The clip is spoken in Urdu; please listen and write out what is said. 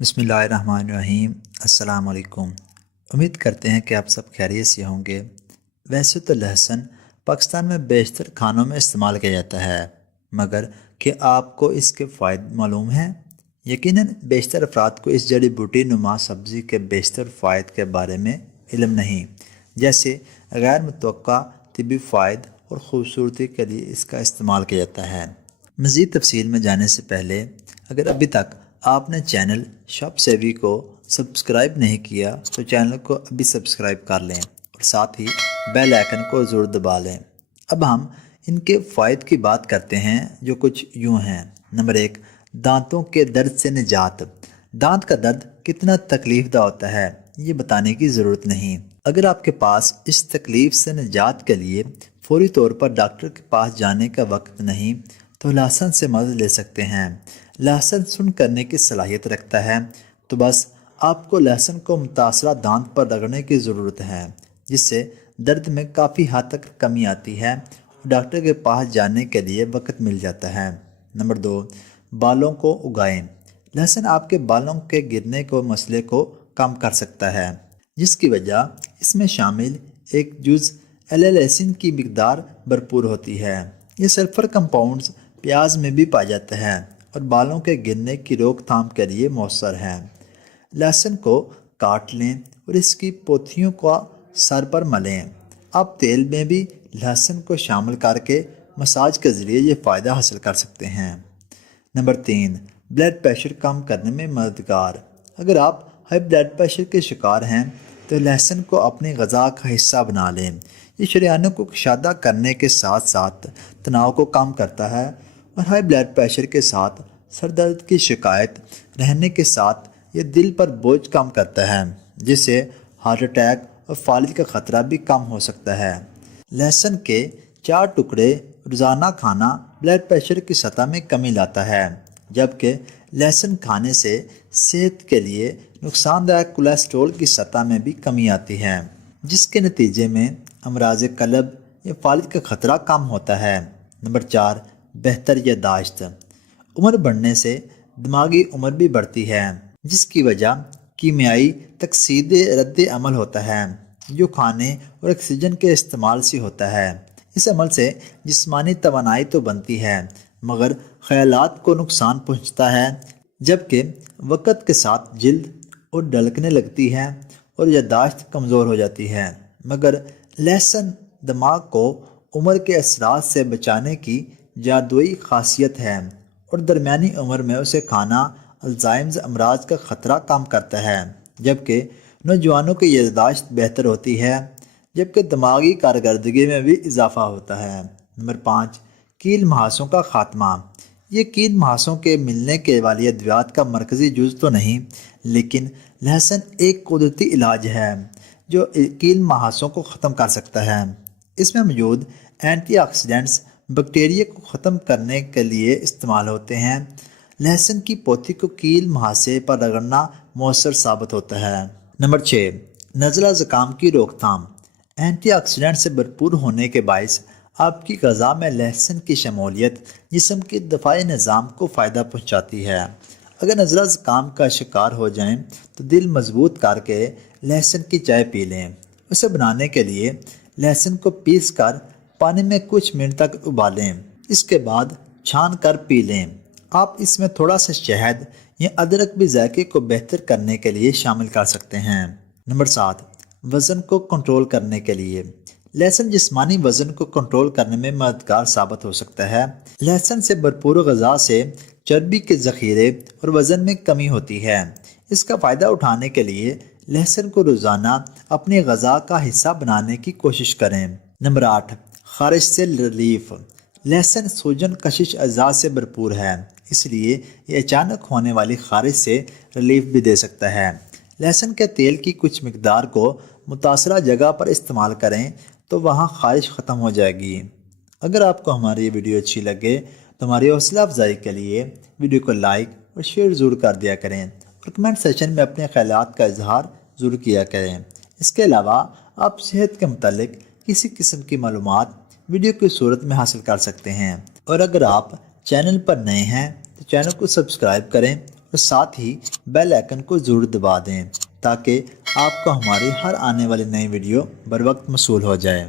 بسم اللہ الرحمن الرحیم۔ السلام علیکم۔ امید کرتے ہیں کہ آپ سب خیریت سے ہوں گے۔ ویسے تو لہسن پاکستان میں بیشتر کھانوں میں استعمال کیا جاتا ہے، مگر کہ آپ کو اس کے فوائد معلوم ہیں؟ یقیناً بیشتر افراد کو اس جڑی بوٹی نما سبزی کے بیشتر فوائد کے بارے میں علم نہیں، جیسے غیر متوقع طبی فوائد اور خوبصورتی کے لیے اس کا استعمال کیا جاتا ہے۔ مزید تفصیل میں جانے سے پہلے اگر ابھی تک آپ نے چینل شاپ سیوی کو سبسکرائب نہیں کیا تو چینل کو ابھی سبسکرائب کر لیں اور ساتھ ہی بیل آئیکن کو ضرور دبا لیں۔ اب ہم ان کے فوائد کی بات کرتے ہیں جو کچھ یوں ہیں۔ نمبر 1، دانتوں کے درد سے نجات۔ دانت کا درد کتنا تکلیف دہ ہوتا ہے یہ بتانے کی ضرورت نہیں۔ اگر آپ کے پاس اس تکلیف سے نجات کے لیے فوری طور پر ڈاکٹر کے پاس جانے کا وقت نہیں تو لہسن سے مدد لے سکتے ہیں۔ لہسن سن کرنے کی صلاحیت رکھتا ہے، تو بس آپ کو لہسن کو متاثرہ دانت پر رگڑنے کی ضرورت ہے، جس سے درد میں کافی حد تک کمی آتی ہے اور ڈاکٹر کے پاس جانے کے لیے وقت مل جاتا ہے۔ نمبر 2، بالوں کو اگائیں۔ لہسن آپ کے بالوں کے گرنے کو مسئلے کو کم کر سکتا ہے، جس کی وجہ اس میں شامل ایک جز ایلیسین کی مقدار بھرپور ہوتی ہے۔ یہ سلفر کمپاؤنڈز پیاز میں بھی پایا جاتا ہے اور بالوں کے گرنے کی روک تھام کے لیے مؤثر ہے۔ لہسن کو کاٹ لیں اور اس کی پوتھیوں کو سر پر ملیں۔ آپ تیل میں بھی لہسن کو شامل کر کے مساج کے ذریعے یہ فائدہ حاصل کر سکتے ہیں۔ نمبر 3، بلڈ پریشر کم کرنے میں مددگار۔ اگر آپ ہائی بلڈ پریشر کے شکار ہیں تو لہسن کو اپنی غذا کا حصہ بنا لیں۔ یہ شریانوں کو کشادہ کرنے کے ساتھ ساتھ تناؤ کو کم کرتا ہے اور ہائی بلڈ پریشر کے ساتھ سر درد کی شکایت رہنے کے ساتھ یہ دل پر بوجھ کم کرتا ہے، جس سے ہارٹ اٹیک اور فالج کا خطرہ بھی کم ہو سکتا ہے۔ لہسن کے 4 ٹکڑے روزانہ کھانا بلڈ پریشر کی سطح میں کمی لاتا ہے، جبکہ لہسن کھانے سے صحت کے لیے نقصان دہ کولیسٹرول کی سطح میں بھی کمی آتی ہے، جس کے نتیجے میں امراض قلب یا فالج کا خطرہ کم ہوتا ہے۔ نمبر 4، بہتر یادداشت۔ عمر بڑھنے سے دماغی عمر بھی بڑھتی ہے، جس کی وجہ کیمیائی تکسید رد عمل ہوتا ہے جو کھانے اور آکسیجن کے استعمال سے ہوتا ہے۔ اس عمل سے جسمانی توانائی تو بنتی ہے مگر خیالات کو نقصان پہنچتا ہے، جبکہ وقت کے ساتھ جلد اور ڈھلکنے لگتی ہے اور یادداشت کمزور ہو جاتی ہے۔ مگر لہسن دماغ کو عمر کے اثرات سے بچانے کی جادوئی خاصیت ہے اور درمیانی عمر میں اسے کھانا الزائمز امراض کا خطرہ کم کرتا ہے، جبکہ نوجوانوں کی یادداشت بہتر ہوتی ہے، جبکہ دماغی کارکردگی میں بھی اضافہ ہوتا ہے۔ نمبر 5، کیل مہاسوں کا خاتمہ۔ یہ کیل مہاسوں کے ملنے کے والی ادویات کا مرکزی جز تو نہیں، لیکن لہسن ایک قدرتی علاج ہے جو کیل مہاسوں کو ختم کر سکتا ہے۔ اس میں موجود اینٹی آکسیڈنٹس بیکٹیریا کو ختم کرنے کے لیے استعمال ہوتے ہیں۔ لہسن کی پوتھی کو کیل مہاسے پر رگڑنا مؤثر ثابت ہوتا ہے۔ نمبر 6، نزلہ زکام کی روک تھام۔ اینٹی آکسیڈنٹ سے بھرپور ہونے کے باعث آپ کی غذا میں لہسن کی شمولیت جسم کے دفاعی نظام کو فائدہ پہنچاتی ہے۔ اگر نزلہ زکام کا شکار ہو جائیں تو دل مضبوط کر کے لہسن کی چائے پی لیں۔ اسے بنانے کے لیے لہسن کو پیس کر پانی میں کچھ منٹ تک ابالیں، اس کے بعد چھان کر پی لیں۔ آپ اس میں تھوڑا سا شہد یا ادرک بھی ذائقے کو بہتر کرنے کے لیے شامل کر سکتے ہیں۔ نمبر 7، وزن کو کنٹرول کرنے کے لیے۔ لہسن جسمانی وزن کو کنٹرول کرنے میں مددگار ثابت ہو سکتا ہے۔ لہسن سے بھرپور غذا سے چربی کے ذخیرے اور وزن میں کمی ہوتی ہے۔ اس کا فائدہ اٹھانے کے لیے لہسن کو روزانہ اپنی غذا کا حصہ بنانے کی کوشش کریں۔ نمبر 8، خارش سے ریلیف۔ لہسن سوجن کشش اعضاء سے بھرپور ہے، اس لیے یہ اچانک ہونے والی خارش سے ریلیف بھی دے سکتا ہے۔ لہسن کے تیل کی کچھ مقدار کو متاثرہ جگہ پر استعمال کریں تو وہاں خارش ختم ہو جائے گی۔ اگر آپ کو ہماری یہ ویڈیو اچھی لگے تو ہماری حوصلہ افزائی کے لیے ویڈیو کو لائک اور شیئر ضرور کر دیا کریں اور کمنٹ سیکشن میں اپنے خیالات کا اظہار ضرور کیا کریں۔ اس کے علاوہ آپ صحت کے متعلق کسی قسم کی معلومات ویڈیو کی صورت میں حاصل کر سکتے ہیں، اور اگر آپ چینل پر نئے ہیں تو چینل کو سبسکرائب کریں اور ساتھ ہی بیل آئکن کو ضرور دبا دیں تاکہ آپ کو ہماری ہر آنے والی نئی ویڈیو بر وقت موصول ہو جائے۔